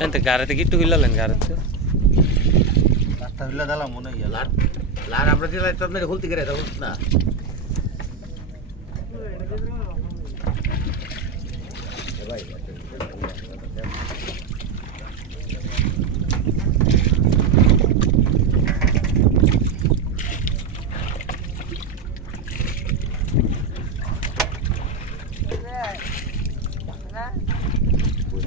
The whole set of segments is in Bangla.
ಅಂತ ಗಾರತೆ ಗಿಟ್ಟು ಇಲ್ಲಲ್ಲ ಗಾರತೆ ಲಾಟ್ ಇಲ್ಲದಲ್ಲ ಮುನಗೆ ಲಾಟ್ ಲಾಟ್ ಅಮೃತಿಲ್ಲ ಇತ್ತಂದ್ರೆ ಹುಲ್ತಿಗೆರೆ ಅದ ಹುಲ್ತನ ಬಾಯ್ Evet,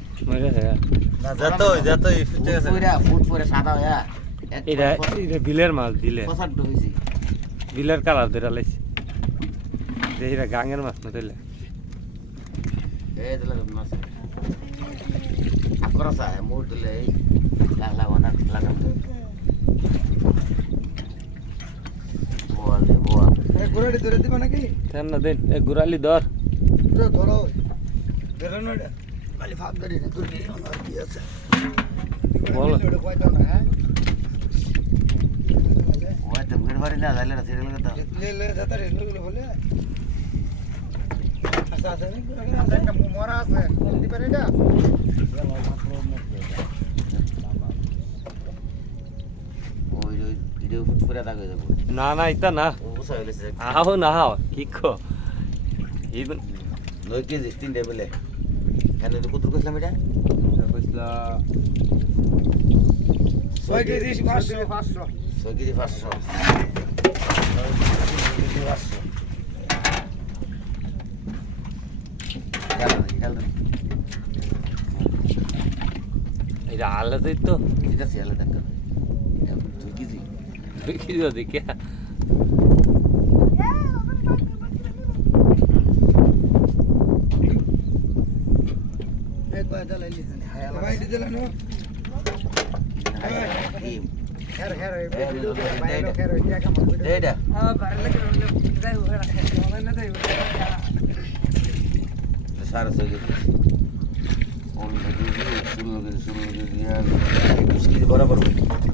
মরে যায় না। যতই যতই ফুট ঠিক আছে। ফুট সাদা এটা এটা বিলের মাছ বিলের। পছন্দ হয়েছি বিলের কালার ধরে লাইছে। যে এটা গাঙের মাছ না তাইলে এই দিলে মাছ। আকরা সা দিলে লাগলা দে বোয়াল ঘোরাটি ধরে দিবা নাকি? তেন না দেন। এ গুরালি ধর। ধরো এটা। খালি ফাঁক ধরি না আর কি আছে? বলো। হ্যাঁ? না সিরিয়াল কথা লে লে রে বলে। আচ্ছা একটা মরা আছে। এটা? হয়ে যাবে। না না ইতা না। আহো না কি কো? নয় কেজি তিনটে বেলে। কেন তো কত কইছিলাম এটা? কইছলা ছয় কেজি পাঁচশো। পাঁচশো ছয় কেজি পাঁচশো। কেজি পাঁচশো। খেয়াল রাখি, খেয়াল রাখি। এটা আলাদাই তো। ঠিক আছে আলাদা দুই কেজি। কি যদি কে సరస్వతి सुन सुन बराबर हुन्छ